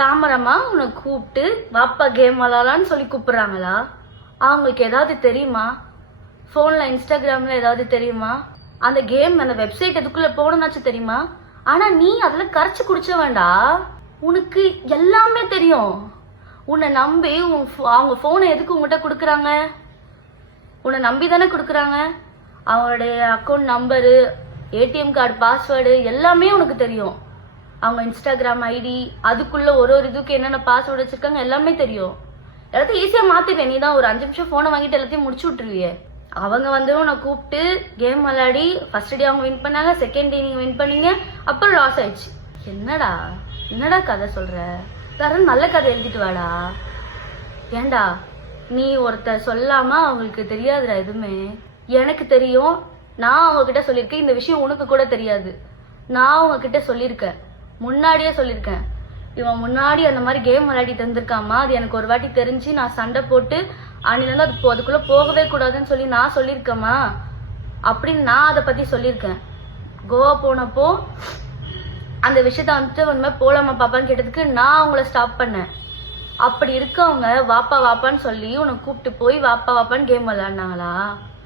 தாமரமா உன்னை கூப்பிட்டு வாப்பா கேம் விளாடலான்னு சொல்லி கூப்பிடுறாங்களா? அவங்களுக்கு ஏதாவது தெரியுமா? ஃபோன்ல இன்ஸ்டாகிராம்ல ஏதாவது தெரியுமா? அந்த கேம் அந்த வெப்சைட் எதுக்குள்ள போகணும்னாச்சும் தெரியுமா? ஆனா நீ அதுல கரைச்சு குடிச்ச வேண்டா, உனக்கு எல்லாமே தெரியும். உன்னை நம்பி அவங்க போனை எதுக்கு உங்ககிட்ட கொடுக்குறாங்க? உன்னை நம்பி தானே கொடுக்குறாங்க. அவங்களுடைய account number, ATM card password எல்லாமே உனக்கு தெரியும். அவங்க இன்ஸ்டாகிராம் ஐடி, அதுக்குள்ள ஒரு இதுக்கு என்னென்ன பாஸ்வேர்டு வச்சிருக்காங்க எல்லாமே தெரியும். எல்லாத்தையும் ஈஸியா மாத்திடுவேன். நீ தான் ஒரு 5 நிமிஷம் போனை வாங்கிட்டு எல்லாத்தையும் முடிச்சு விட்டுருவியே. அவங்க வந்து உன்னை கூப்பிட்டு கேம் விளையாடி ஃபர்ஸ்ட் டே அவங்க வின் பண்ணாங்க, செகண்ட் டே நீங்க வின் பண்ணீங்க, அப்புறம் லாஸ் ஆயிடுச்சு. என்னடா கதை சொல்ற? வேற நல்ல கதை எழுதிட்டு வாடா. ஏண்டா நீ ஒருத்தர் சொல்லாம அவங்களுக்கு தெரியாதுடா எதுவுமே. எனக்கு தெரியும். நான் அவங்க கிட்ட சொல்லியிருக்கேன். இந்த விஷயம் உனக்கு கூட தெரியாது. நான் அவங்க கிட்ட சொல்லியிருக்கேன், முன்னாடியே சொல்லியிருக்கேன். இவன் முன்னாடி அந்த மாதிரி கேம் விளையாடிட்டு இருந்திருக்காமா, அது எனக்கு ஒரு வாட்டி தெரிஞ்சு நான் சண்டை போட்டு அன்னிலிருந்து அதுக்குள்ள போகவே கூடாதுன்னு சொல்லி நான் சொல்லியிருக்கேமா அப்படின்னு நான் அதை பத்தி சொல்லியிருக்கேன். கோவா போனப்போ அந்த விஷயத்த வந்துட்டு உண்மை போலாமா பாப்பான்னு கேட்டதுக்கு நான் அவங்கள ஸ்டாப் பண்ணேன். அப்படி இருக்கவங்க வாப்பான்னு சொல்லி உன்னை கூப்பிட்டு போய் வாப்பான்னு கேம் விளையாடினாங்களா?